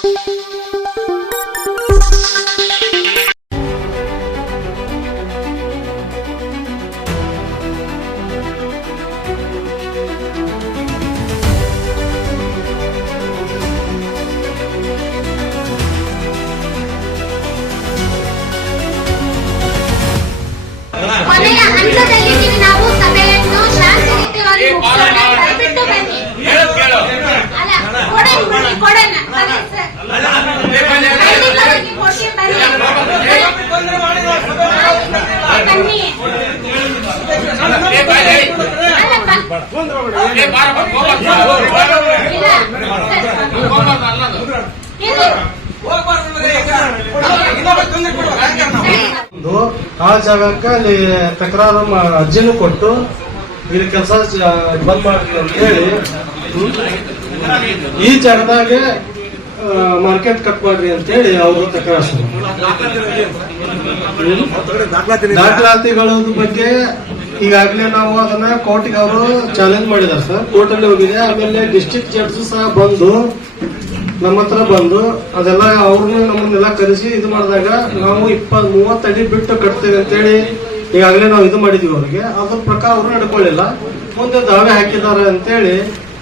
ಕೊನೆಯ ಹಂತದಲ್ಲಿ ನಾವು ಸಭೆಯನ್ನು ಶಾಂತಿಯುತವಾಗಿ ಮುಗಿಸೋಣ. ದಯವಿಟ್ಟು ಬನ್ನಿ. ಕೊಡೋಣ ಆ ಜಾಗಕ್ಕೆ ಅಲ್ಲಿ ತಕರಾರು ಅರ್ಜಿನೂ ಕೊಟ್ಟು ಇಲ್ಲಿ ಕೆಲಸ ಬಂದ್ ಮಾಡ್ತೀವಿ ಅಂತ ಹೇಳಿ ಈ ಜಾಗದಾಗೆ ಮಾರ್ಕೆಟ್ ಕಟ್ ಮಾಡ್ರಿ ಅಂತ ಹೇಳಿ ಅವರು ತಕರಾರು. ದಾಖಲಾತಿಗಳ ಬಗ್ಗೆ ಈಗಾಗಲೇ ನಾವು ಅದನ್ನ ಕೋರ್ಟಿಗೆ ಅವರು ಚಾಲೆಂಜ್ ಮಾಡಿದಾರೆ ಸರ್. ಕೋರ್ಟ್ ಅಲ್ಲಿ ಹೋಗಿದೆ. ಆಮೇಲೆ ಡಿಸ್ಟ್ರಿಕ್ಟ್ ಜಡ್ಜ್ ಸಹ ಬಂದು ನಮ್ಮ ಹತ್ರ ಬಂದು ಅದೆಲ್ಲ ಅವ್ರನ್ನ ನಮ್ಮನ್ನೆಲ್ಲ ಕರೆಸಿ ಇದು ಮಾಡಿದಾಗ ನಾವು 20-30 ಅಡಿ ಬಿಟ್ಟು ಕಟ್ತೇವೆ ಅಂತೇಳಿ ಈಗಾಗಲೇ ನಾವು ಇದು ಮಾಡಿದೀವಿ ಅವ್ರಿಗೆ. ಅದ್ರ ಪ್ರಕಾರ ಅವರು ನಡ್ಕೊಳ್ಳಿಲ್ಲ. ಮುಂದೆ ದಾವೆ ಹಾಕಿದ್ದಾರೆ ಅಂತೇಳಿ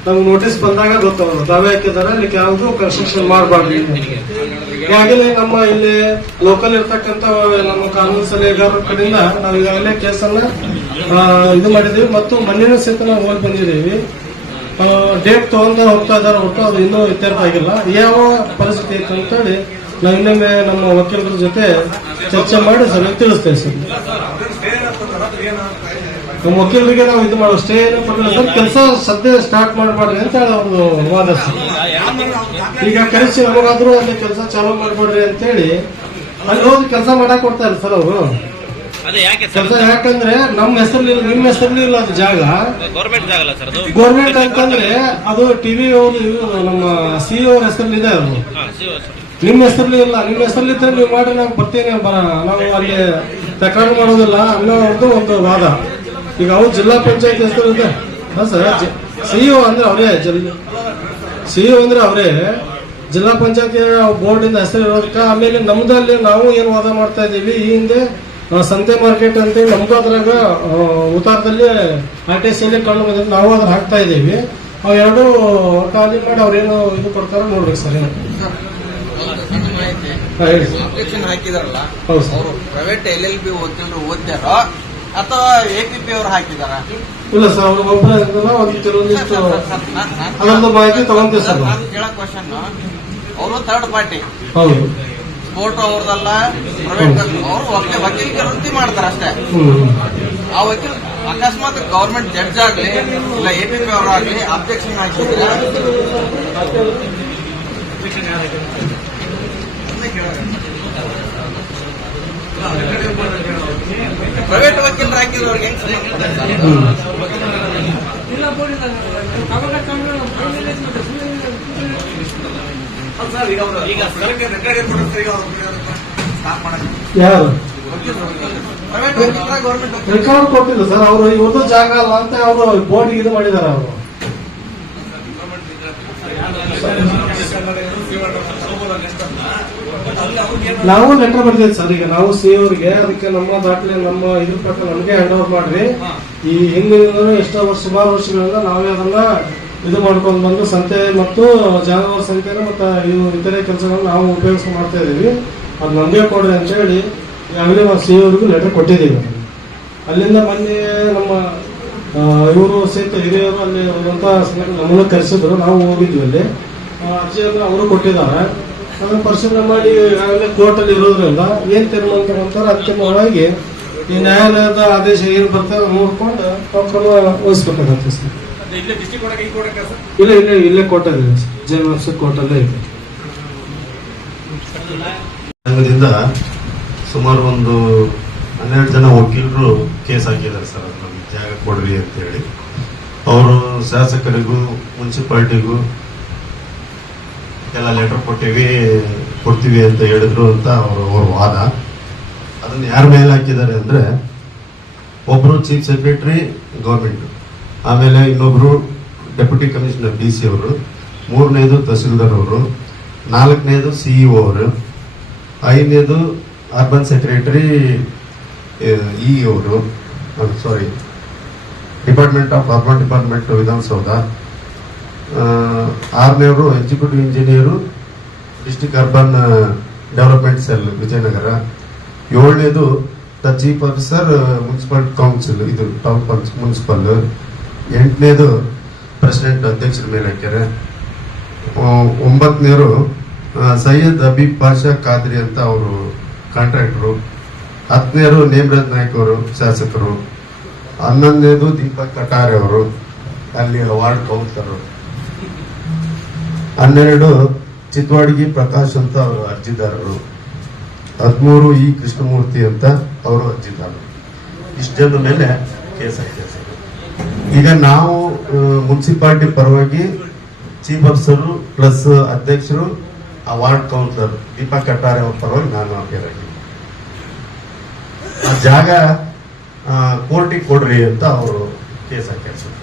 ನಮ್ಗೆ ನೋಟಿಸ್ ಬಂದಾಗ ಗೊತ್ತವರು ದಾವೆ ಹಾಕಿದ್ದಾರೆ. ಅಲ್ಲಿ ಯಾವುದು ಕನ್ಸ್ಟ್ರಕ್ಷನ್ ಮಾಡಬಾರ್ದು. ಈಗಾಗಲೇ ನಮ್ಮ ಇಲ್ಲಿ ಲೋಕಲ್ ಇರ್ತಕ್ಕಂಥ ನಮ್ಮ ಕಾನೂನು ಸಲಹೆಗಾರರ ಕಡೆಯಿಂದ ನಾವು ಈಗಾಗಲೇ ಕೇಸನ್ನ ಇದು ಮಾಡಿದೀವಿ ಮತ್ತು ಮಣ್ಣಿನ ಸಹಿತ ನಾವು ಹೋಗಿ ಬಂದಿದ್ದೀವಿ. ಡೇಟ್ ತಗೊಂಡು ಹೋಗ್ತಾ ಇದಾರೆ ಒಟ್ಟು ಅದು ಇನ್ನೂ ಇತ್ಯರ್ಥ ಆಗಿಲ್ಲ. ಯಾವ ಪರಿಸ್ಥಿತಿ ಇತ್ತು ಅಂತೇಳಿ ನಾವು ಇನ್ನೊಮ್ಮೆ ನಮ್ಮ ವಕೀಲರ ಜೊತೆ ಚರ್ಚೆ ಮಾಡಿ ಸಭೆ ತಿಳಿಸ್ತೇವೆ ಸರ್. ನಮ್ಮ ವಕೀಲರಿಗೆ ನಾವು ಇದು ಮಾಡೋ ಸ್ಟೇ ಏನು ಕೊಟ್ಟಿಲ್ಲ ಸರ್. ಕೆಲಸ ಸದ್ಯ ಸ್ಟಾರ್ಟ್ ಮಾಡಬಾರ್ರಿ ಅಂತ ಹೇಳಿ ಅವ್ರದ್ದು ವಾದ ಸರ್. ಈಗ ಕರೆಸಿ ನಮಗಾದ್ರೂ ಅಲ್ಲಿ ಕೆಲಸ ಚಾಲೂ ಮಾಡಬೇಡ್ರಿ ಅಂತೇಳಿ ಅಲ್ಲಿ ಹೋಗಿ ಕೆಲಸ ಮಾಡಕ್ ಕೊಡ್ತಾರೆ ಸರ್ ಅವರು. ಕೆಲಸ ಯಾಕಂದ್ರೆ ನಮ್ಮ ಹೆಸರಲ್ಲಿ ನಿಮ್ಮ ಹೆಸರಲ್ಲಿ ಇಲ್ಲ ಅದು ಜಾಗ, ಗೌರ್ಮೆಂಟ್ ಅಂತಂದ್ರೆ ಅದು ಟಿವಿ ಅವರು ನಮ್ಮ ಸಿಇಒ ಹೆಸರಲ್ಲಿ ಇದೆ. ಅದು ನಿಮ್ಮ ಹೆಸರಲ್ಲಿ ಇಲ್ಲ. ನಿಮ್ಮ ಹೆಸರಲ್ಲಿ ಇದ್ರೆ ನೀವು ಮಾಡಿ ನಾವು ಬರ್ತೀನಿ ನಾವು ಅಲ್ಲಿ ತಕರಾರು ಮಾಡೋದಿಲ್ಲ ಅನ್ನೋದು ಒಂದು ವಾದ. ಈಗ ಅವ್ರು ಜಿಲ್ಲಾ ಪಂಚಾಯತ್ ಹೆಸರು ಇದೆ ಸರ್. ಸಿಇಒ ಅಂದ್ರೆ ಅವರೇ ಸಿಇಒ ಅಂದ್ರೆ ಅವರೇ ಜಿಲ್ಲಾ ಪಂಚಾಯತಿ ಬೋರ್ಡ್ ಇಂದ ಹೆಸರು ಇರೋದಕ್ಕೆ. ಆಮೇಲೆ ನಮ್ದಲ್ಲಿ ನಾವು ಏನು ವಾದ ಮಾಡ್ತಾ ಇದ್ದೀವಿ, ಈ ಹಿಂದೆ ಸಂತೆ ಮಾರ್ಕೆಟ್ ಅಂತ ನಮ್ದು ಅದ್ರಾಗ ಉತ್ತಾರದಲ್ಲಿ RTCಯಲ್ಲಿ ಕಂಡು ಬಂದಿದ್ದು ನಾವು ಅದ್ರ ಹಾಕ್ತಾ ಇದ್ದೀವಿ. ಅವ್ ಎರಡು ಖಾಲಿ ಮಾಡಿ ಅವ್ರೇನು ಇದು ಕೊಡ್ತಾರ ನೋಡ್ಬೇಕು ಸರ್. ಹಾಕಿದಾರಲ್ಲ ಅವರು ಪ್ರೈವೇಟ್ LLB ವಕೀಲರು ಓದ್ತಾರೋ ಅಥವಾ APP ಅವರು ಹಾಕಿದಾರ? ಇಲ್ಲ ಸರ್, ಅವ್ರ ಒಬ್ಬರ ಒಂದು ಕೆಲವೊಂದಿಷ್ಟು ಅದೊಂದು ಮಾಹಿತಿ ತಗೊಂತೀವಿ ಸರ್. ಕೇಳೋ ಕ್ವಶನ್, ಅವರು ಥರ್ಡ್ ಪಾರ್ಟಿ, ಹೌದು, ಕೋರ್ಟ್ ಅವ್ರದಲ್ಲ, ಪ್ರೈವೇಟ್ ಅವರು ವಕೀಲಿಕೆ ವೃತ್ತಿ ಮಾಡ್ತಾರ ಅಷ್ಟೇ. ಆ ವಕೀಲ ಅಕಸ್ಮಾತ್ ಗವರ್ಮೆಂಟ್ ಜಡ್ಜ್ ಆಗ್ಲಿ ಇಲ್ಲ APP ಅವರಾಗ್ಲಿ ಅಬ್ಜೆಕ್ಷನ್ ಹಾಕಿದ್ರೆ ಪ್ರೈವೇಟ್ ವಕೀಲರು ಹಾಕಿದವ್ರಿಗೆ ಹೆಂಗ್ ಯಾರು ಗೌರ್ಮೆಂಟ್ ರೆಕಾರ್ಡ್ ಕೊಟ್ಟಿಲ್ಲ ಸರ್. ಅವರು ಇವತ್ತು ಜಾಗ ಅಲ್ಲ ಅಂತ ಅವರು ಬೋರ್ಡ್ ಇದು ಮಾಡಿದ್ದಾರೆ. ಅವರು ನಾವು ಲೆಟರ್ ಬರ್ತೀವಿ ಸರ್. ಈಗ ನಾವು ಸಿಇಒರಿಗೆ ಅದಕ್ಕೆ ನಮ್ಮ ದಾಖಲೆ ನಮ್ಮ ಇದ್ರ ಪ್ರಕಾರ ನಮಗೆ ಹ್ಯಾಂಡ್ ಓವರ್ ಮಾಡ್ರಿ. ಈ ಹಿಂದಿನ ಎಷ್ಟೋ ಸುಮಾರು ವರ್ಷಗಳಿಂದ ನಾವೇ ಅದನ್ನ ಇದು ಮಾಡ್ಕೊಂಡು ಬಂದು ಸಂತೆ ಮತ್ತು ಜಾನುವಾರು ಸಂತೆನ ಮತ್ತು ಇವು ಇತರೆ ಕೆಲಸಗಳನ್ನ ನಾವು ಉಪಯೋಗಿಸ ಮಾಡ್ತಾ ಇದೀವಿ. ಅದು ನಮಗೆ ಕೊಡ್ರಿ ಅಂತ ಹೇಳಿ ಈಗಾಗಲೇ ನಾವು ಸಿಇಒರಿಗೂ ಲೆಟರ್ ಕೊಟ್ಟಿದ್ದೀವಿ. ಅಲ್ಲಿಂದ ಮೊನ್ನೆ ನಮ್ಮ ಇವರು ಸಹಿತ ಹಿರಿಯರು ಅಲ್ಲಿ ನಮ್ಮನ್ನು ಕರೆಸಿದ್ರು. ನಾವು ಹೋಗಿದ್ವಿ. ಅಲ್ಲಿ ಅರ್ಜಿಯನ್ನು ಅವರು ಕೊಟ್ಟಿದ್ದಾರೆ. ಅದನ್ನು ಪರಿಶೀಲನೆ ಮಾಡಿ ಈಗಾಗಲೇ ಕೋರ್ಟ್ ಅಲ್ಲಿ ಇರೋದ್ರಿಂದ ಏನ್ ತೀರ್ಮಾನ ತಗೊಂತಾರೆ ಅಂತಿಮವಾಗಿ ಈ ನ್ಯಾಯಾಲಯದ ಆದೇಶ ಏನು ಬರ್ತದೆ ನೋಡ್ಕೊಂಡು ಕ್ರಮ ವಹಿಸ್ಬೇಕಾಗತ್ತೆ ಸರ್. ಇಲ್ಲ ಇಲ್ಲ ಇಲ್ಲೇ ಕೋರ್ಟ್ ಅಲ್ಲಿ ಜೆಎಂಎಫ್ಸಿ ಕೋರ್ಟ್ ಅಲ್ಲೇ ಇದೆ. ಸಂಘದಿಂದ ಸುಮಾರು ಒಂದು 12 ಜನ ವಕೀಲರು ಕೇಸ್ ಹಾಕಿದ್ದಾರೆ ಸರ್. ಅದು ನಮ್ಗೆ ಜಾಗ ಕೊಡ್ರಿ ಅಂತ ಹೇಳಿ ಅವರು ಶಾಸಕರಿಗೂ ಮುನ್ಸಿಪಾಲಿಟಿಗೂ ಎಲ್ಲ ಲೆಟರ್ ಕೊಡ್ತೀವಿ ಅಂತ ಹೇಳಿದ್ರು ಅಂತ ಅವ್ರ ವಾದ. ಅದನ್ನ ಯಾರ ಮೇಲೆ ಹಾಕಿದ್ದಾರೆ ಅಂದ್ರೆ ಒಬ್ರು ಚೀಫ್ ಸೆಕ್ರೆಟರಿ ಗೌರ್ಮೆಂಟ್, ಆಮೇಲೆ ಇನ್ನೊಬ್ರು ಡೆಪ್ಯೂಟಿ ಕಮಿಷನರ್ DC ಅವರು, ಮೂರನೇದು ತಹಸೀಲ್ದಾರ್ ಅವರು, 4ನೇದು ಸಿಇಒ ಅವರು, 5ನೇದು ಅರ್ಬನ್ ಸೆಕ್ರೆಟರಿ ಇ ಅವರು, sorry department of urban department Vidhana Soudha, 6ನೇವರು executive engineer district urban development cell Vijayanagara, 7ನೇದು the chief officer municipal council ಇದು ಟೌನ್ ಮುನ್ಸಿಪಲ್, 8ನೇದು ಪ್ರೆಸಿಡೆಂಟ್ ಅಧ್ಯಕ್ಷರ ಮೇಲಕೆರೆ, 9ನೇವರು ಸೈಯದ್ ಹಬೀಬ್ ಪಾಷಾ ಖಾದ್ರಿ ಅಂತ ಅವರು ಕಾಂಟ್ರಾಕ್ಟರು, 10ನೇವರು ನೇಮರಾಜ್ ನಾಯ್ಕ್ ಅವರು ಶಾಸಕರು, 11ನೇದು ದೀಪಕ್ ಕಟಾರೆ ಅವರು ಅಲ್ಲಿ ವಾರ್ಡ್ ಕೌನ್ಸಿಲರ್, 12 ಚಿತ್ವಾಡ್ಗಿ ಪ್ರಕಾಶ್ ಅಂತ ಅವರು ಅರ್ಜಿದಾರರು, 13 ಇ ಕೃಷ್ಣಮೂರ್ತಿ ಅಂತ ಅವರು ಅರ್ಜಿದಾರರು. ಇಷ್ಟು ಜನ ಮೇಲೆ ಕೇಸ್ ಆಗಿದೆ ಸರ್. ಈಗ ನಾವು ಮುನ್ಸಿಪಾಲಿಟಿ ಪರವಾಗಿ ಚೀಫ್ ಆಫೀಸರು ಪ್ಲಸ್ ಅಧ್ಯಕ್ಷರು ಆ ವಾರ್ಡ್ ಕೌನ್ಸಿಲರ್ ದೀಪಕ್ ಕಟಾರೆ ಅವ್ರ ಪರವಾಗಿ ನಾನು ಅಪೇರ್ ಆಗಿ ಆ ಜಾಗ ಕೋರ್ಟಿಗೆ ಕೊಡ್ರಿ ಅಂತ ಅವರು ಕೇಸ್ ಹಾಕ್ಯಾರ ಸರ್.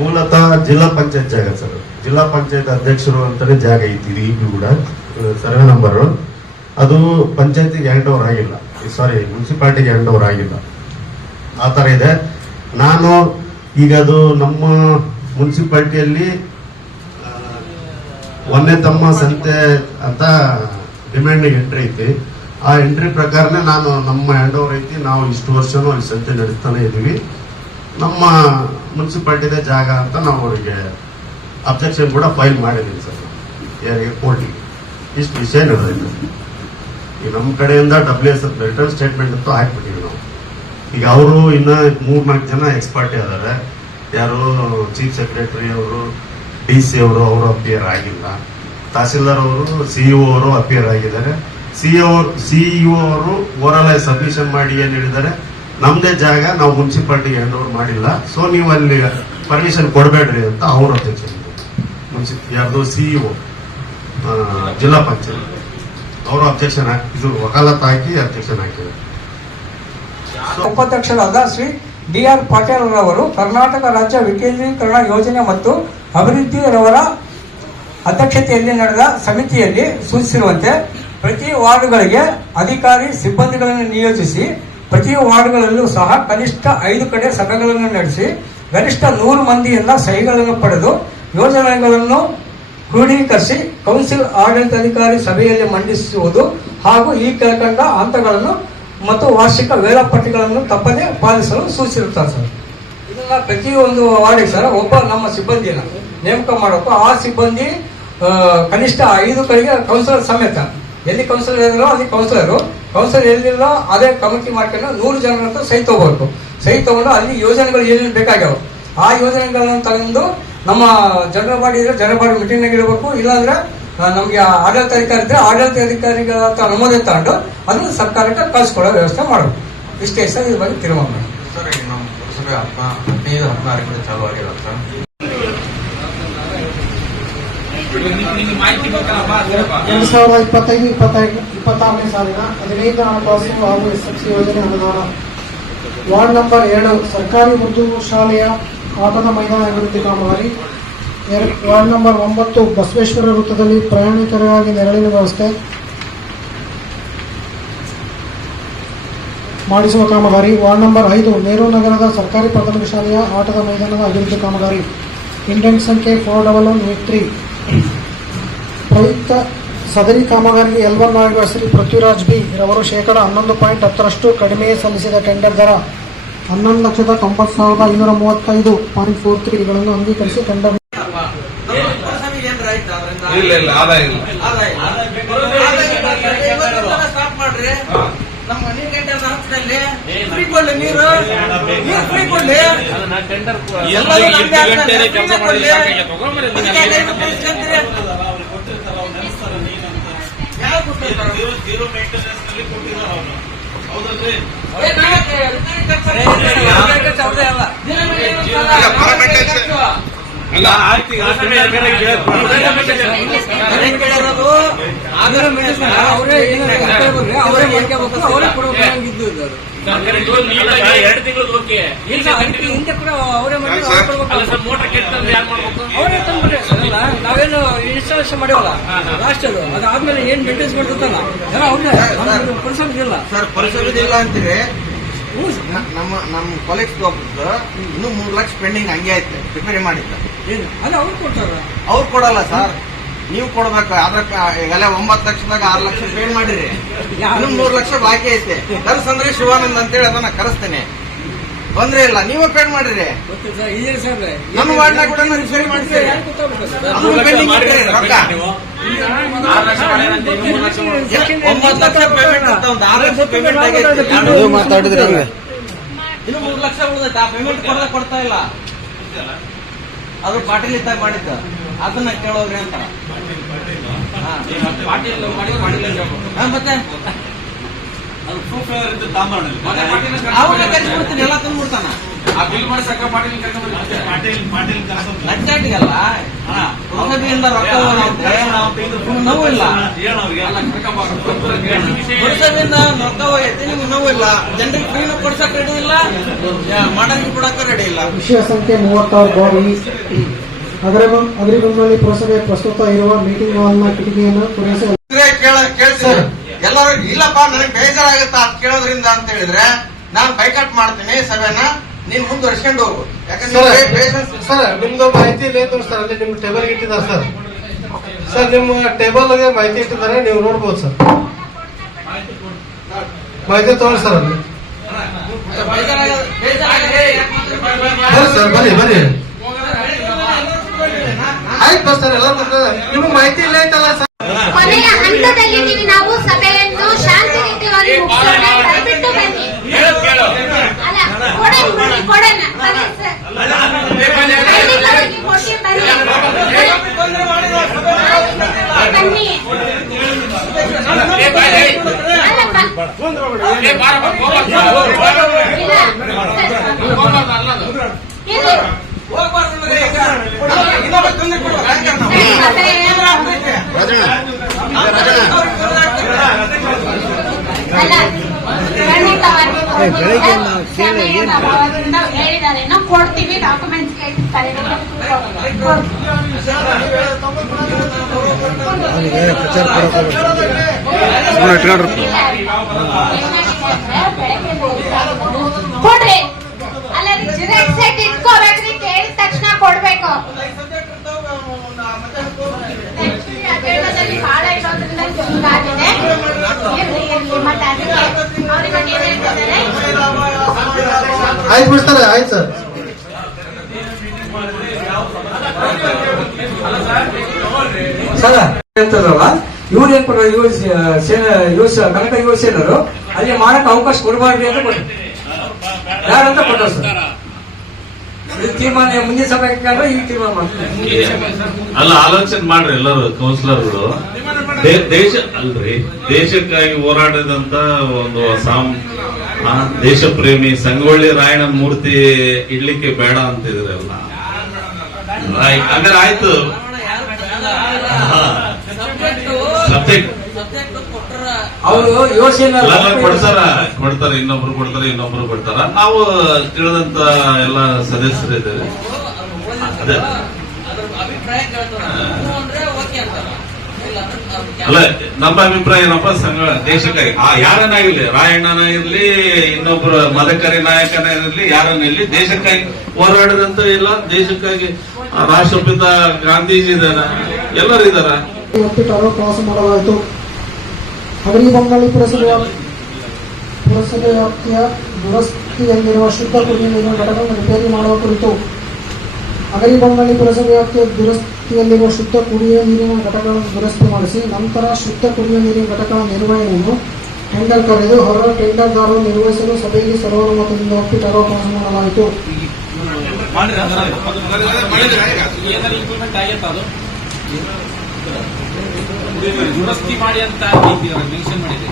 ಮೂಲತಃ ಜಿಲ್ಲಾ ಪಂಚಾಯತ್ ಜಾಗ ಸರ್. ಜಿಲ್ಲಾ ಪಂಚಾಯತ್ ಅಧ್ಯಕ್ಷರು ಅಂತಾನೆ ಜಾಗ ಐತಿ ಈಗಲೂ ಕೂಡ ಸರ್ವೆ ನಂಬರ್. ಅದು ಪಂಚಾಯತಿಗೆ ಹ್ಯಾಂಡ್ ಓವರ್ ಆಗಿಲ್ಲ, ಸಾರಿ ಮುನ್ಸಿಪಾಲಿಟಿಗೆ ಹ್ಯಾಂಡ್ ಓವರ್ ಆಗಿಲ್ಲ, ಆ ತರ ಇದೆ. ನಾನು ಈಗ ಅದು ನಮ್ಮ ಮುನ್ಸಿಪಾಲಿಟಿಯಲ್ಲಿ ಒಂದೇ ತಮ್ಮ ಸಂತೆ ಅಂತ ಡಿಮ್ಯಾಂಡ್ ಎಂಟ್ರಿ ಐತಿ. ಆ ಎಂಟ್ರಿ ಪ್ರಕಾರನೇ ನಾನು ನಮ್ಮ ಹ್ಯಾಂಡ್ ಓವರ್ ಐತಿ, ನಾವು ಇಷ್ಟು ವರ್ಷನೂ ಅಲ್ಲಿ ಸಂತೆ ನಡೆಸ್ತಾನೆ ಇದೀವಿ, ನಮ್ಮ ಮುನ್ಸಿಪಾಲಿಟಿದೇ ಜಾಗ ಅಂತ ನಾವು ಅವರಿಗೆ ಅಬ್ಜೆಕ್ಷನ್ ಕೂಡ ಫೈಲ್ ಮಾಡಿದ್ದೀನಿ ಸರ್ ಯಾರಿಗೆ ಕೋರ್ಟಿಗೆ. ಇಷ್ಟು ವಿಷಯ ನಡೆದೈತೆ. ಈಗ ನಮ್ಮ ಕಡೆಯಿಂದ WS ರಿಟರ್ನ್ ಸ್ಟೇಟ್ಮೆಂಟ್ ಅಂತೂ ಹಾಕ್ಬಿಟ್ಟಿವಿ ನಾವು. ಈಗ ಅವರು ಇನ್ನ 3-4 ಜನ ಎಕ್ಸ್ಪರ್ಟ್ ಇದ್ದಾರೆ. ಯಾರು ಚೀಫ್ ಸೆಕ್ರೆಟರಿ ಅವರು, DC ಅವರು ಅಪಿಯರ್ ಆಗಿಲ್ಲ. ತಹಸೀಲ್ದಾರ್ ಅವರು, CEO ಅವರು ಅಪಿಯರ್ ಆಗಿದ್ದಾರೆ. CEO ಅವರು ಓವರಾಲ್ ಸಬ್ಮಿಷನ್ ಮಾಡಿ ಏನ್ ಹೇಳಿದ್ದಾರೆ, ನಮ್ದೇ ಜಾಗ ನಾವು ಮುನ್ಸಿಪಾಲಿಟಿ ಹ್ಯಾಂಡ್ ಓವರ್ ಮಾಡಿಲ್ಲ, ಸೊ ನೀವು ಅಲ್ಲಿ ಪರ್ಮಿಷನ್ ಕೊಡಬೇಡ್ರಿ ಅಂತ ಅವ್ರ ಅಬ್ಜೆಕ್ಷನ್. ಯಾರ್ದು CEO ಜಿಲ್ಲಾ ಪಂಚಾಯತ್ ಅವರು ಅಬ್ಜೆಕ್ಷನ್ ಇದು ವಕಾಲತ್ ಹಾಕಿ ಅಬ್ಜೆಕ್ಷನ್ ಹಾಕಿದ್ದಾರೆ. ಉಪಾಧ್ಯಕ್ಷರಾದ ಶ್ರೀ DR ಪಾಟೀಲ್ ರವರು ಕರ್ನಾಟಕ ರಾಜ್ಯ ವಿಕೇಂದ್ರೀಕರಣ ಯೋಜನೆ ಮತ್ತು ಅಭಿವೃದ್ಧಿ ರವರ ಅಧ್ಯಕ್ಷತೆಯಲ್ಲಿ ನಡೆದ ಸಮಿತಿಯಲ್ಲಿ ಸೂಚಿಸಿರುವಂತೆ ಪ್ರತಿ ವಾರ್ಡ್ಗಳಿಗೆ ಅಧಿಕಾರಿ ಸಿಬ್ಬಂದಿಗಳನ್ನು ನಿಯೋಜಿಸಿ ಪ್ರತಿ ವಾರ್ಡ್ಗಳಲ್ಲೂ ಸಹ ಕನಿಷ್ಠ 5 ಕಡೆ ಸಭೆಗಳನ್ನು ನಡೆಸಿ ಗರಿಷ್ಠ 100 ಮಂದಿಯಿಂದ ಸಹಿಗಳನ್ನು ಪಡೆದು ಯೋಜನೆಗಳನ್ನು ಕ್ರೋಢೀಕರಿಸಿ ಕೌನ್ಸಿಲ್ ಆಡಳಿತಾಧಿಕಾರಿ ಸಭೆಯಲ್ಲಿ ಮಂಡಿಸುವುದು ಹಾಗೂ ಈ ಕೆಳಕಂಡ ಹಂತಗಳನ್ನು ಮತ್ತು ವಾರ್ಷಿಕ ವೇಳಾಪಟ್ಟಿಗಳನ್ನು ತಪ್ಪದೆ ಪಾಲಿಸಲು ಸೂಚಿಸಿರುತ್ತಾರೆ ಸರ್. ಇದನ್ನ ಪ್ರತಿಯೊಂದು ವಾರ್ಡಿಗೆ ಸರ್ ಒಬ್ಬ ನಮ್ಮ ಸಿಬ್ಬಂದಿನ ನೇಮಕ ಮಾಡಬೇಕು. ಆ ಸಿಬ್ಬಂದಿ ಕನಿಷ್ಠ 5 ಕಡೆಗೆ ಕೌನ್ಸಿಲರ್ ಸಮೇತ, ಎಲ್ಲಿ ಕೌನ್ಸಿಲರ್ ಇರೋ ಅಲ್ಲಿ ಕೌನ್ಸಿಲರ್ ಎಲ್ಲಿರೋ ಅದೇ ಕಮಿಟಿ ಮಾಡ್ಕೊಂಡು 100 ಜನರಂತೂ ಸಹಿ ತಗೋಬೇಕು. ಸಹಿ ತಗೊಂಡು ಅಲ್ಲಿ ಯೋಜನೆಗಳು ಏನೇನು ಬೇಕಾಗ್ಯಾವ ಆ ಯೋಜನೆಗಳನ್ನು ತಗೊಂಡು ನಮ್ಮ ಜನರ ಬಾಡಿ ಇದ್ರೆ ಜನರ ಬಾಡಿ ಮೀಟಿಂಗ್ನಾಗ ಇರಬೇಕು. ಇಲ್ಲಾಂದ್ರೆ ನಮ್ಗೆ ಆಡಳಿತಾಧಿಕಾರಿ ಇದ್ರೆ ಆಡಳಿತಾಧಿಕಾರಿಗಳ ಅನುಮೋದನೆ ತಗೊಂಡು ಅದನ್ನು ಸರ್ಕಾರಕ್ಕೆ ಕಳಿಸ್ಕೊಡೋ ವ್ಯವಸ್ಥೆ ಮಾಡಬೇಕು. ಇಷ್ಟೇ ಸರ್ ಇದ್ರ ಬಗ್ಗೆ ತೀರ್ಮಾನ ಮಾಡಿ ಸರ್. ಈಗ ನಮ್ಮ ಪುರಸಭೆ 15-16 ಚಾಲು ಆಗಿಲ್ಲ ಸರ್. 2025-26ನೇ ಸಾಲಿನ 15 ಹಣಕಾಸು ಹಾಗೂ SFC ಯೋಜನೆ ಅನುದಾನ ವಾರ್ಡ್ ನಂಬರ್ 7 ಸರ್ಕಾರಿ ಉರ್ದು ಶಾಲೆಯ ಆಟದ ಮೈದಾನ ಅಭಿವೃದ್ಧಿ ಕಾಮಗಾರಿ, ವಾರ್ಡ್ ನಂಬರ್ 9 ಬಸವೇಶ್ವರ ವೃತ್ತದಲ್ಲಿ ಪ್ರಯಾಣಿಕರಿಗಾಗಿ ನೆರಳಿನ ವ್ಯವಸ್ಥೆ ಮಾಡಿಸುವ ಕಾಮಗಾರಿ, ವಾರ್ಡ್ ನಂಬರ್ 5 ನೆಹರು ನಗರದ ಸರ್ಕಾರಿ ಪ್ರಾಥಮಿಕ ಶಾಲೆಯ ಆಟದ ಮೈದಾನದ ಅಭಿವೃದ್ಧಿ ಕಾಮಗಾರಿ, ಇಂಡೆಂಟ್ ಸಂಖ್ಯೆ 4183. ಪ್ರಯುಕ್ತ ಸದರಿ ಕಾಮಗಾರಿಗೆ L1 ಶ್ರೀ ಪೃಥ್ವಿರಾಜ್ ಬಿ ರವರು ಶೇಕಡ 11.10% ಕಡಿಮೆ ಸಲ್ಲಿಸಿದ ಟೆಂಡರ್ ದರ 11,90,535.43ಗಳನ್ನು ಅಂಗೀಕರಿಸಿ ಟೆಂಡರ್ ಸ್ಟಾಪ್ ಮಾಡ್ರಿ. ನಮ್ಮ ಮನೆ ಗಂಟೆ ಹಂತದಲ್ಲಿ ಫ್ರೀ ಕೊಡ್ಲಿ, ನೀರು ಫ್ರೀ ಕೊಡ್ಲಿ, ಜೀರೋ ಮೇಂಟೆನೆನ್ಸ್ ನಲ್ಲಿ ಕೊಟ್ಟಿದ್ದಾರೆ. ಹೌದಲ್ರಿ? ಅಲ್ಲ ಆಯ್ತು, ಈಗ ಎರಡು ತಿಂಗಳು ಓಕೆ. ಹಿಂದೆ ಕೂಡ ಅವರೇ ಮೋಟರ್ ಕೆಟ್ಟ ಯಾರು ಮಾಡ್ಬೇಕು? ಅವರೇ ತಂದ್ಬಿಟ್ರೆ ಮಾಡಿವಲ್ಲ, ನಾವೇನು ಇನ್ಸ್ಟಾಲೇಷನ್ ಮಾಡಿವಲ್ಲ ಲಾಸ್ಟ್ ಅದಾದ್ಮೇಲೆ ಏನ್ ಮೇಂಟೆನ್ಸ್ ಮಾಡ್ತಲ್ಲ ಎಲ್ಲ ಅವ್ರನ್ನೇ ಪರಿಸರ ಇಲ್ಲ ಸರ್ ಪರಿಸರದ್ದು ಇಲ್ಲ ಅಂತೀರಿ. ನಮ್ಮ ಕಾಲೇಜ್ ಒಬ್ಬರು ಇನ್ನೂ 3 ಲಕ್ಷ ಪೆಂಡಿಂಗ್ ಹಂಗೆ ಐತೆ, ರಿಪೇರಿ ಮಾಡಿದ್ದ. ಏನು ಅದು ಅವ್ರು ಕೊಡ್ತಾರ? ಅವ್ರು ಕೊಡಲ್ಲ ಸರ್, ನೀವು ಕೊಡ್ಬೇಕು. ಈಗೆಲ್ಲ 9 ಲಕ್ಷದಾಗ 6 ಲಕ್ಷ ಪೇ ಮಾಡಿರಿ, ಇನ್ನೂ 3 ಲಕ್ಷ ಬಾಕಿ ಐತೆ. ಕರ್ಸಂದ್ರೆ ಶಿವಾನಂದ್ ಅಂತೇಳಿ ಅದನ್ನ ಕರೆಸ್ತೇನೆ, ತೊಂದ್ರೆ ಇಲ್ಲ, ನೀವೇ ಪೇ ಮಾಡಿರಿ. ನಮ್ಮ ವಾರ್ಡ್ನಾಗ ಕೂಡ ರಿಪೇರಿ ಮಾಡಿಸಿ ಪೆಂಡಿಂಗ್ ಮಾಡಿರಿ ರೊಕ್ಕ. 9 ಲಕ್ಷ ಪೇಮೆಂಟ್ ಅಂತ ಒಂದು 6 ಲಕ್ಷ ಪೇಮೆಂಟ್ ಆಗೈತೆ. ಮಾತಾಡಿದ್ರೆ ಇನ್ನು 3 ಲಕ್ಷ ಉಳಿದೈತೆ, ಆ ಪೇಮೆಂಟ್ ಕೊಡ್ತಾ ಇಲ್ಲ. ಅದು ಪಾಟೀಲ್ ಇದ್ದಾಗ ಮಾಡಿದ್ದ, ಅದನ್ನ ಕೇಳೋಗ್ರಿ ಅಂತಾರ. ಮತ್ತೆ ಅವಾಗ ಕಳಿಸ್ಬಿಡ್ತೀನಿ, ಎಲ್ಲ ತಂದ್ಬಿಡ್ತಾನ. ಲಕ್ಷಾಟಿಗಲ್ಲ ಹೊಸದಿಯಿಂದ ರೊಕ್ಕ ಹೋಗೈತೆ, ನೋವು ಇಲ್ಲ. ವರ್ಷದಿಂದ ರೊಕ್ಕ ಹೋಗೈತೆ, ನಿಮ್ಗೆ ನೋವು ಇಲ್ಲ. ಜನರಿಗೆ ಫ್ರೀನ ಕೊಡ್ಸಕ್ ರೆಡಿ ಇಲ್ಲ, ಮಾಡಕ್ಕೆ ಕೊಡಕ್ಕೆ ರೆಡಿ ಇಲ್ಲ. ವಿಷಯ ಸಂಖ್ಯೆ 36 ಬಾರಿ ಅಗ್ರಿಬೊಮ್ಮನಹಳ್ಳಿ ಪುರಸಭೆ ಪ್ರಸ್ತುತ ಇರುವ ಮೀಟಿಂಗ್ ಹಾಲ್ನ ಕಿಟಕಿಯನ್ನು ಪೂರೈಸಲು ಕೇಳ್ತೀನಿ. ಎಲ್ಲರೂ ಇಲ್ಲಪ್ಪ ನನಗೆ ಬೇಜಾರಾಗುತ್ತಾ ಅಂತ ಕೇಳೋದ್ರಿಂದ ಅಂತ ಹೇಳಿದ್ರೆ ನಾನು ಬೈಕಟ್ ಮಾಡ್ತೀನಿ ಸಭೆನ, ನೀನ್ ಮುಂದುವರ್ಸ್ಕೊಂಡು ಹೋಗು. ಯಾಕಂದ್ರೆ ಸರ್ ನಿಮ್ದು ಮಾಹಿತಿ ಇಲ್ಲ ಸರ್, ಅಲ್ಲಿ ನಿಮ್ ಟೇಬಲ್ ಇಟ್ಟಿದ್ದಾರೆ ಸರ್. ಸರ್ ನಿಮ್ಮ ಟೇಬಲ್ ಗೆ ಮಾಹಿತಿ ಇಟ್ಟಿದ್ದಾರೆ, ನೀವು ನೋಡ್ಬೋದು ಸರ್. ಮಾಹಿತಿ ತಗೊಳ್ಳಿ ಸರ್ ಅಲ್ಲಿ. ಸರ್ ಬರ್ರಿ ಆಯ್ತು ಸರ್, ಎಲ್ಲ ನಿಮ್ಗೆ ಮಾಹಿತಿ ಇಲ್ಲ ಐತಲ್ಲ ಸರ್. ಕೊನೆಯ ಹಂತದಲ್ಲಿದ್ದೀವಿ ನಾವು. ಸಭೆಯನ್ನು ಶಾಂತಿಯುತವಾಗಿ ಮುಗಿಸೋಣ, ದಯವಿಟ್ಟು ಬನ್ನಿ. ಅಲ್ಲ ಕೊಡೋಣ ಬನ್ನಿ ಸರ್, ಖಂಡಿತವಾಗಿ ಕೊಡ್ತೀವಿ ಬನ್ನಿ. ಹೇಳಿದ್ದಾರೆ ನಾವು ಕೊಡ್ತೀವಿ, ಡಾಕ್ಯುಮೆಂಟ್ಸ್ ಕೇಳ್ತಾರೆ. ಕೊಡ್ರಿ, ಅಲ್ಲ ಜಿರಾಕ್ಸ್ ಸೆಟ್ ಇಟ್ಕೋಬೇಕ್ರಿ, ಕೇಳಿದ ತಕ್ಷಣ ಕೊಡ್ಬೇಕು. ಬಹಳ ಇರೋದ್ರಿಂದ ಹಿಂಗಾಗಿದೆ. ಮತ್ತೆ ಅದಕ್ಕೆ ಅವ್ರಿಗೆ ಏನ್ ಹೇಳ್ತಿದ್ದಾರೆ? ಆಯ್ತು ಬಿಡ್ತಾರೆ, ಆಯ್ತು ಸರ್. ಸರ್ ಹೇಳ್ತಾರಲ್ಲ, ಇವ್ರು ಏನ್ ಕೊಡ್ತಾರೆ, ಕನಕ ಯುವ ಸೇನರು ಅಲ್ಲಿ ಮಾಡಕ್ ಅವಕಾಶ ಕೊಡಬಾರ್ದು ಅಂತ ಕೊಟ್ಟರು. ಯಾರಂತ ಕೊಟ್ಟರು ಸರ್? ತೀರ್ಮಾನ ಮುಂದಿನ ಸಭೆ ಈಗ ತೀರ್ಮಾನ ಮಾಡ್ತಾರೆ. ಅಲ್ಲ, ಆಲೋಚನೆ ಮಾಡ್ರಿ ಎಲ್ಲರೂ ಕೌನ್ಸಿಲರ್ಗಳು. ದೇಶ ಅಲ್ರಿ, ದೇಶಕ್ಕಾಗಿ ಹೋರಾಡಿದಂತ ಒಂದು ದೇಶ ಪ್ರೇಮಿ ಸಂಗೊಳ್ಳಿ ರಾಯಣ್ಣನ ಮೂರ್ತಿ ಇಡ್ಲಿಕ್ಕೆ ಬೇಡ ಅಂತಿದ್ರಲ್ಲ. ಹಂಗಾರೆ ಆಯ್ತು, ಸಬ್ಜೆಕ್ಟ್ ಅವರು ಯೋಚನೆ ಕೊಡ್ತಾರೆ, ಇನ್ನೊಬ್ರು ಕೊಡ್ತಾರ. ನಾವು ತಿಳಿದಂತ ಎಲ್ಲ ಸದಸ್ಯರು ಇದ್ದಾರೆ. ಅದೇ ಅಲ್ಲ, ನಮ್ಮ ಅಭಿಪ್ರಾಯ ಏನಪ್ಪ, ದೇಶಕ್ಕಾಗಿ ಯಾರನ್ನಾಗಿರ್ಲಿ, ರಾಯಣ್ಣನ ಇರ್ಲಿ, ಇನ್ನೊಬ್ರು ಮದಕರಿ ನಾಯಕನ ಇರಲಿ, ಯಾರನ್ನ ಇರ್ಲಿ, ದೇಶಕ್ಕಾಗಿ ಹೋರಾಡಿದಂತ ಇಲ್ಲ. ದೇಶಕ್ಕಾಗಿ ರಾಷ್ಟ್ರಪಿತ ಗಾಂಧೀಜಿ ಇದಾರ, ಎಲ್ಲರೂ ಇದಾರ. ಒಪ್ಪಿಟ್ಟು ಪ್ರವಾಸ ಮಾಡಲಾಯಿತು. ಅಗ್ರಿಬೊಮ್ಮನಹಳ್ಳಿ ಪುರಸಭೆ ವ್ಯಾಪ್ತಿಯ ದುರಸ್ತಿಯಲ್ಲಿರುವ ಶುದ್ಧ ಕುಡಿಯುವ ನೀರಿನ ಘಟಕವನ್ನು ರಿಪೇರಿ ಮಾಡುವ ಕುರಿತು ಅಗರಿಬೊಮ್ಮನಹಳ್ಳಿ ಪುರಸಭೆ ವ್ಯಾಪ್ತಿಯ ದುರಸ್ತಿಯಲ್ಲಿರುವ ಶುದ್ಧ ಕುಡಿಯುವ ನೀರಿನ ಘಟಕಗಳನ್ನು ದುರಸ್ತಿ ಮಾಡಿಸಿ ನಂತರ ಶುದ್ಧ ಕುಡಿಯುವ ನೀರಿನ ಘಟಕಗಳ ನಿರ್ವಹಣೆಯನ್ನು ಟೆಂಡರ್ ಕರೆದು ಹೊರ ಟೆಂಡರ್ದಾರರು ನಿರ್ವಹಿಸಲು ಸಭೆಯಲ್ಲಿ ಸರ್ವಾನುಮತದಿಂದ ಒಪ್ಪಿಟ್ಟು ಪ್ರವಾಸ ಮಾಡಲಾಯಿತು. ದುರಸ್ತಿ ಮಾಡಿ ಅಂತ ಮೆನ್ಷನ್ ಮಾಡಿದೆ.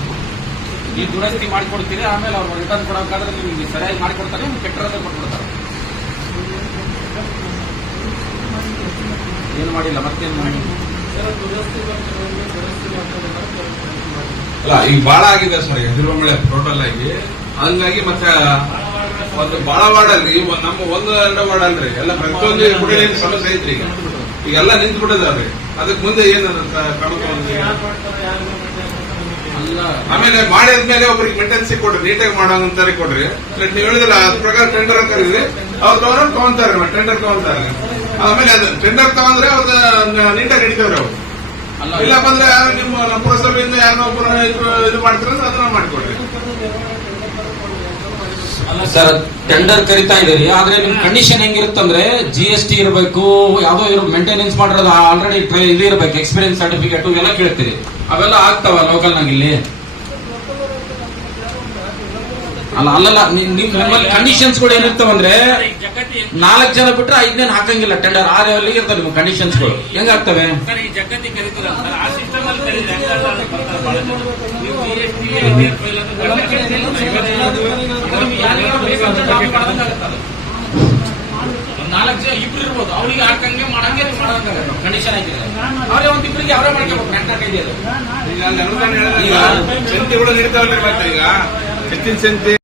ಈ ದುರಸ್ತಿ ಮಾಡಿಕೊಡ್ತೀರಿ, ಆಮೇಲೆ ಅವ್ರು ರಿಟರ್ನ್ ಕೊಡಬೇಕಾದ್ರೆ ನಿಮ್ಗೆ ಸರಿಯಾಗಿ ಮಾಡಿಕೊಡ್ತಾರೆ, ನಿಮ್ಗೆ ಕೆಟ್ಟರದೇ ಕೊಟ್ಬಿಡ್ತಾರೆ. ಏನು ಮಾಡಿಲ್ಲ, ಮತ್ತೇನು ಮಾಡಿ ಅಲ್ಲ, ಈಗ ಬಾಳ ಆಗಿದೆ ಸರ್ ಎದುರುಮಳೆ ಟೋಟಲ್ ಆಗಿ. ಹಂಗಾಗಿ ಮತ್ತೆ ಒಂದು ಬಾಳ ವಾರ್ಡ್ ಅಲ್ರಿ, ನಮ್ಮ 1-2 ವಾರ್ಡ್ ಅಲ್ರಿ, ಎಲ್ಲ ಪ್ರತಿಯೊಂದು ಕುಡಿಯೋ ಸಮಸ್ಯೆ ಐತ್ರಿ ಈಗ. ಈಗೆಲ್ಲ ನಿಂತು ಬಿಟ್ಟಿದಾವ್ರಿ. ಅದಕ್ಕೆ ಮುಂದೆ ಏನು ಅಲ್ಲ ಆಮೇಲೆ ಮಾಡಿದ್ಮೇಲೆ ಒಬ್ರಿಗೆ ಮೆಂಟೆನ್ಸಿ ಕೊಡ್ರಿ, ನೀಟಾಗಿ ಮಾಡೋಂತಾರೆ ಕೊಡ್ರಿ. ನೀವು ಹೇಳಿದ್ರೆ ಅದ್ರ ಪ್ರಕಾರ ಟೆಂಡರ್ ಕರೀರಿ, ಅವ್ರು ತಗೊಂತಾರೆ ಟೆಂಡರ್ ತಗೊಂತಾರೆ. ಆಮೇಲೆ ಅದು ಟೆಂಡರ್ ತಗೊಂಡ್ರೆ ಅವ್ರನ್ನ ನೀಟಾಗಿ ಹಿಡಿತವ್ರಿ ಅವ್ರು. ಅಲ್ಲ ಇಲ್ಲಪ್ಪ ಅಂದ್ರೆ ಯಾರು ನಮ್ಮ ಪುರಸಭೆಯಿಂದ ಯಾರನ್ನೋ ಒಬ್ಬರು ಇದು ಮಾಡ್ತಾರೆ ಅದನ್ನ ಮಾಡ್ಕೊಡ್ರಿ. ಅಲ್ಲ ಸರ್, ಟೆಂಡರ್ ಕರಿತಾ ಇದೀರಿ, ಆದ್ರೆ ನಿಮ್ ಕಂಡೀಷನ್ ಹೆಂಗಿರುತ್ತಂದ್ರೆ GST ಇರಬೇಕು, ಯಾವ್ದೋ ಮೇಂಟೆನೆನ್ಸ್ ಮಾಡಿರೋದು ಆಲ್ರೆಡಿ ಇದು ಇರಬೇಕು, ಎಕ್ಸ್ಪೀರಿಯನ್ಸ್ ಸರ್ಟಿಫಿಕೇಟ್ ಇವೆಲ್ಲ ಕೇಳ್ತೀರಿ. ಅವೆಲ್ಲ ಆಗ್ತಾವ ಲೋಕಲ್ ನಾಗ ಇಲ್ಲಿ? ಅಲ್ಲಲ್ಲ, ನಿಮ್ಮಲ್ಲಿ ಕಂಡೀಷನ್ಸ್ ಗಳು ಏನಿರ್ತಾವಂದ್ರೆ 4 ಜನ ಬಿಟ್ರೆ 5 ಜನ ಹಾಕಂಗಿಲ್ಲ ಟೆಂಡರ್. ಆ ಲೆವೆಲ್ಗೆ ಇರ್ತಾವೆ ನಿಮ್ಮ ಕಂಡೀಷನ್ಸ್ ಗಳು. ಹೆಂಗಾಗ್ತವೆ? ನಾಲ್ಕು ಜನ ಇಬ್ರು ಇರ್ಬೋದು, ಅವ್ರಿಗೆ ಹಾಕಂಗೆ ಮಾಡಂಗೆ ಕಂಡೀಷನ್ ಹಾಕಿದ್ರೆ ಅವ್ರೇ ಒಂದಿಬ್ರಿಗೆ ಅವರೇ ಮಾಡ್ಕೋಬೇಕು. ಈಗ ಸಂತಿಗಳು ನಡೀತಾವಲ್ಲ, ಈಗ ಹೆಚ್ಚಿನ ಸಂತಿ